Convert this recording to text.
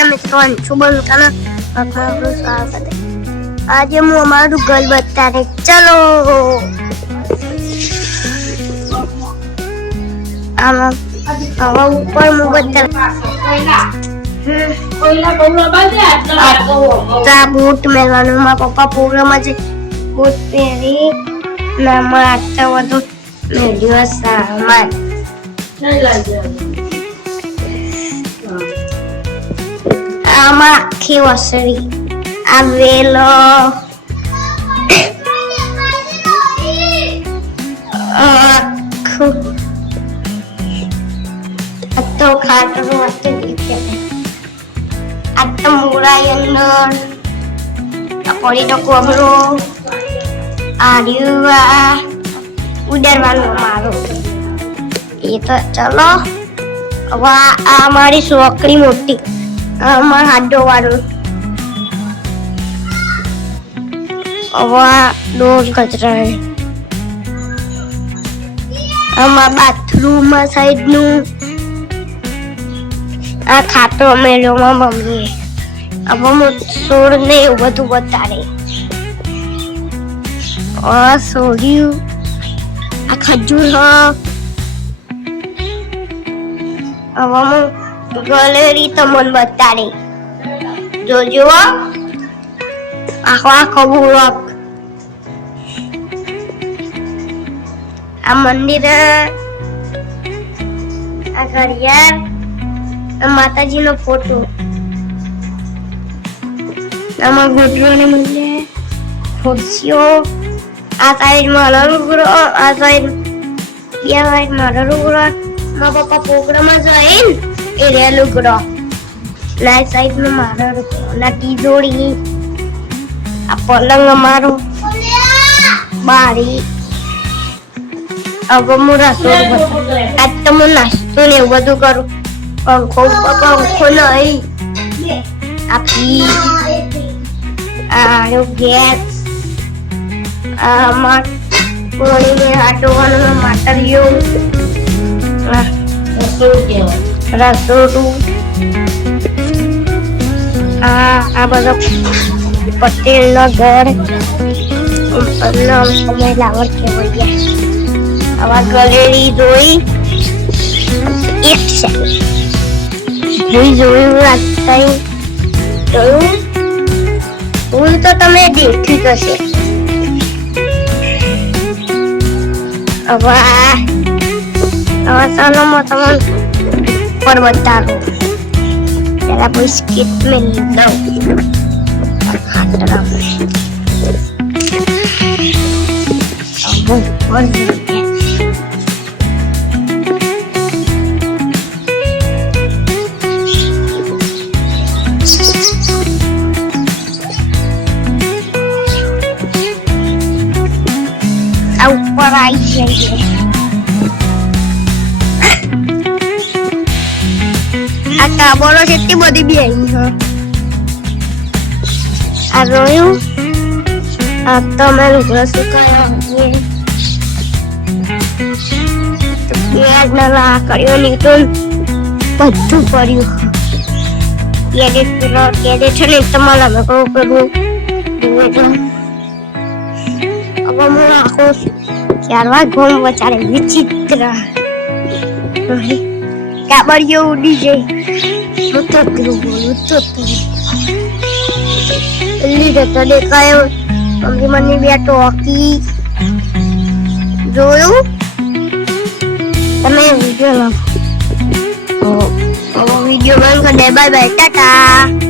નમસ્કાર મિત્રો, શુભમ કાના આપનું સ્વાગત છે। આજે હું અમારું ઘર બતાડે, ચલો આમાં હવા ઉપર હું બતાડ બૂટ મેળવાનું મારા પપ્પા પ્રોગ્રામ છે, બૂટ પહેરી નામાં આટલા બધું મેળવ્યો સામાન આમાં આખી વસરી આ વેલો આખું આ તો ખાટલો હતો આ તો મૂળાય અંદર આ પડીનો કોબરો આ રીવા ઉડાડવાનું મારું એ તો ચલો હવે આ મારી છોકરી મોટી આમાં હાડો વાળું હવે ડોર કચરા આમાં બાથરૂમ સાઈડ નું આ ખાટો મેળ્યો માં મમ્મી હવે હું છોડ ને એવું બધું બતાડે સોડ્યું આ ખજૂર હવે હું ગેલેરી તમને બતાડે જોજો આખો બ્લોક આ મંદિર આ ઘડિયાળ માતાજીનો ફોટો આમાં ગોઠવણી મંદિર ખુરશીઓ આ સાઈડ મારો રૂગડો આ સાઈડ બે સાઈડ મારો રૂગડો મારા પપ્પા પ્રોગ્રામમાં જાય એ રેલું ગડો લાઈટ સાઈડ નો મારો ના તીજોડી આ પલંગ મારો બારી હવે હું રસોઈ આજ તો હું નાસ્તો ને એવું બધું કરું પંખો નહીં આ પી આ ગેસ આ કોળીને હાટવાનું માટરિયું રસોડું આ બધો પટેલ નો ઘર સમય લાવડ કેવાય આવા ગેલેરી જોઈ એક સેકન્ડ જોયું રાસ્તા જોયું ફૂલ તો તમે દેખ્યું હશે હવે ચાલો હું તમને પર બતાડું જરા બિસ્કિટ મેં દઉં ઉપર આવી જઈએ આ કાબોળો કેટલી બધી બી આવી આ રોયું આ તો અમે લુગડો સુકાયો લાકડીઓ નીકળ બધું પડ્યું કેડેટ છે ને તમારે અમે કહું કરવું હવે હું આખો ચારવા ઘોમ બચાડે વિચિત્ર કાબડીઓ ઉડી જાય લીધે તો દેખાયો મમ્મી મને બે ટોકી જોયું તમે વિડીયો બંધ કરી દે બાય બાય ટાટા।